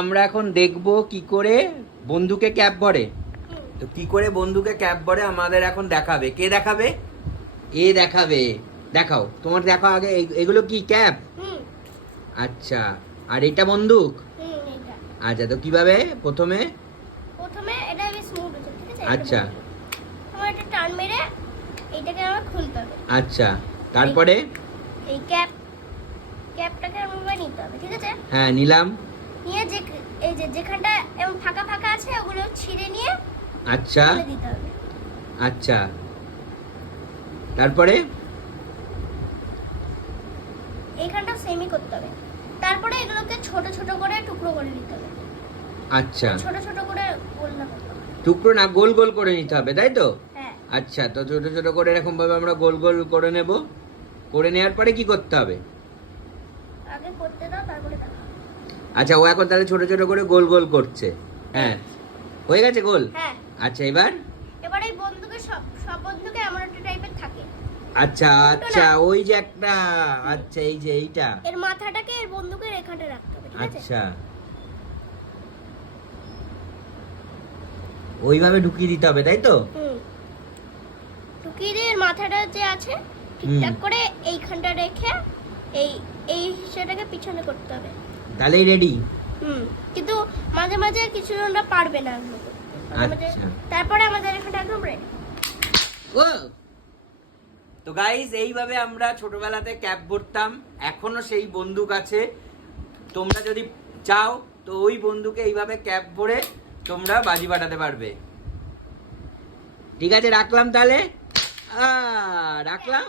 আমরা এখন দেখব কি করে বন্ধুকে ক্যাপ ভরে। তো কি করে বন্ধুকে ক্যাপ ভরে আমাদের এখন দেখাবে। কে দেখাবে? এ দেখাবে। দেখাও, তোমার দেখাও আগে। এগুলো কি ক্যাপ? আচ্ছা, আর এটা বন্দুক? আচ্ছা, তো কিভাবে? প্রথমে এটা আমি স্মুথ হচ্ছে, ঠিক আছে? আচ্ছা, তোমার এটা টার্ন মেরে এইটাকে আমরা খুলতে হবে। আচ্ছা, তারপরে এই ক্যাপটাকে আমরা নিতে হবে, ঠিক আছে? হ্যাঁ, নিলাম। নিয়ে যে এই যে যেখানটা এমন ফাঁকা ফাঁকা আছে ওগুলো ছিঁড়ে নিয়ে আচ্ছা খুলে দিতে হবে। আচ্ছা, তারপরে এইখানটা সেমি করতে হবে। তারপরে এগুলোকে ছোট ছোট করে টুকরো করে নিতে হবে। আচ্ছা, ছোট ছোট করে গোল না করতে হবে। টুকরো না, গোল গোল করে নিতে হবে, তাই তো? হ্যাঁ। আচ্ছা, তো ছোট ছোট করে এরকম ভাবে আমরা গোল গোল করে নেব। করে নেওয়ার পরে কি করতে হবে? আগে করতে দাও, তারপরে দেখো। আচ্ছা, ও এখন তাহলে ছোট ছোট করে গোল গোল করছে। হ্যাঁ, হয়ে গেছে গোল। হ্যাঁ। আচ্ছা, এবার এই বন্দুকের সব বন্দুকে এমন একটা টাইপের থাকে। আচ্ছা আচ্ছা, ওই যে একটা, আচ্ছা, এই যে এইটা, এর মাথাটাকে এর বন্দুকের এখানটা রাখতে হবে, ঠিক আছে? আচ্ছা, ওইভাবে ঢুকিয়ে দিতে হবে, তাই তো? ঢুকিয়ে দিয়ে এর মাথাটা যে আছে ঠিকঠাক করে এইখানটা রেখে এই সেটাকে পিছনে করতে হবে। তাহলেই রেডি। কিন্তু মাঝে মাঝে কিছু জনরা পারবে না এগুলো করতে। আচ্ছা, তারপরে আমাদের এখানটা একদম রেডি। ও তো গাইস, এইভাবে আমরা ছোটবেলাতে ক্যাপ ভরতাম। এখনো সেই বন্দুক আছে। তোমরা যদি চাও তো ওই বন্দুকে এইভাবে ক্যাপ ভরে তোমরা বাজি ফাটাতে পারবে। ঠিক আছে, রাখলাম তাহলে। রাখলাম।